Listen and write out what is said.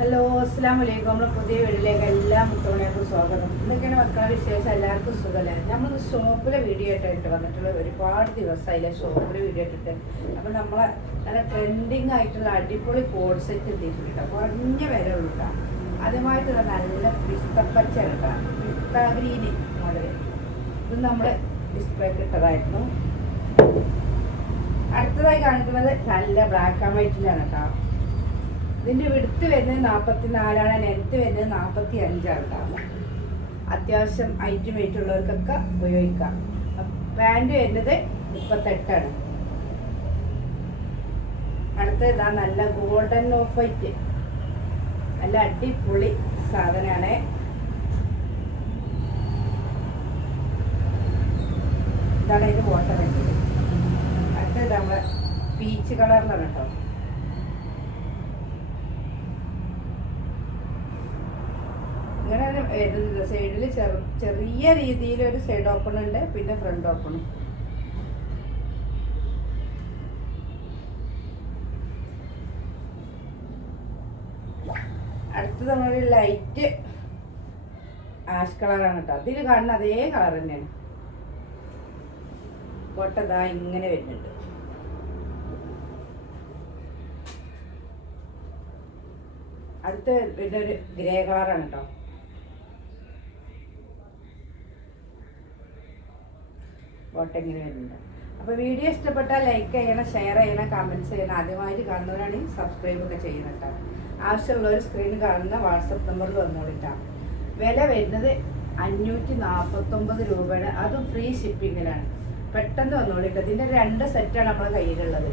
Hello അസ്സാം വലൈക്കും നമ്മുടെ പുതിയ വീട്ടിലേക്ക് എല്ലാ മുത്തോണേക്കും സ്വാഗതം. എന്തൊക്കെയാണ് മക്കളെ വിശേഷം. എല്ലാവർക്കും സുഖമല്ലേ? നമ്മൾ ഷോപ്പിലെ വീഡിയോ ആയിട്ടായിട്ട് വന്നിട്ടുള്ള ഒരുപാട് ദിവസമായില്ലേ ഷോപ്പിലെ വീഡിയോ ഇട്ടിട്ട്. അപ്പം നമ്മളെ നല്ല ട്രെൻഡിങ് ആയിട്ടുള്ള അടിപൊളി കോഡ് സെറ്റ് എത്തിയിട്ടുണ്ട് കുറഞ്ഞ വില ഉള്ളൂ നല്ല പിസ്തപ്പച്ച കേട്ടോ. പിസ്ത ഗ്രീന് മോഡൽ. ഇത് നമ്മൾ ഡിസ്പ്ലേ ഇട്ടതായിരുന്നു. അടുത്തതായി കാണിക്കുന്നത് നല്ല ബ്ലാക്ക് ആൻഡ് വൈറ്റിലാണ് കേട്ടോ. ഇതിന്റെ വിടുത്ത് വരുന്നത് നാൽപ്പത്തി നാലാണ് വരുന്നത് നാൽപ്പത്തി അഞ്ചാണ് കേട്ടോ അത്യാവശ്യം ഐറ്റം വെയിറ്റ് ഉള്ളവർക്കൊക്കെ ഉപയോഗിക്കാം. പാന്റ് വരുന്നത് മുപ്പത്തെട്ടാണ്. അടുത്തത് ഇതാ നല്ല ഗോൾഡൻ ഓഫ് വൈറ്റ്. നല്ല അടിപൊളി സാധനമാണ്. ഇതാണ് ഇതിന് വാട്ടർ അടുത്തത് നമ്മൾ പീച്ച് കളറിലാണ് കേട്ടോ ഇങ്ങനെ വരുന്നത് സൈഡിൽ ചെറിയ രീതിയിൽ ഒരു സൈഡ് ഓപ്പൺ ഉണ്ട് പിന്നെ ഫ്രണ്ട് ഓപ്പണും അടുത്തത് നമ്മളൊരു ലൈറ്റ് ആഷ് കളറാണ് കേട്ടോ. അതിൽ കാണുന്ന അതേ കളർ തന്നെയാണ്. പൊട്ടതാ ഇങ്ങനെ വരുന്നുണ്ട്. അടുത്ത പിന്നെ ഒരു ഗ്രേ കളറാണ് കേട്ടോ. ബോട്ട് ഇങ്ങനെ വരുന്നുണ്ട്. അപ്പോൾ വീഡിയോ ഇഷ്ടപ്പെട്ടാൽ ലൈക്ക് ചെയ്യണം ഷെയർ ചെയ്യണം കമന്റ് ചെയ്യണം. ആദ്യമായിട്ട് കാണുന്നവരാണെങ്കിൽ സബ്സ്ക്രൈബ് ഒക്കെ ചെയ്യണം കേട്ടോ ഒരു സ്ക്രീൻ കാണുന്ന വാട്സപ്പ് നമ്പറിൽ വന്നോളിട്ടാ വില വരുന്നത് അഞ്ഞൂറ്റി നാൽപ്പത്തൊമ്പത് രൂപയാണ്. അതും ഫ്രീ ഷിപ്പിങ്ങിലാണ് പെട്ടെന്ന് വന്നോളിട്ടോ ഇതിന്റെ രണ്ട് സെറ്റാണ് നമ്മുടെ കയ്യിലുള്ളത്.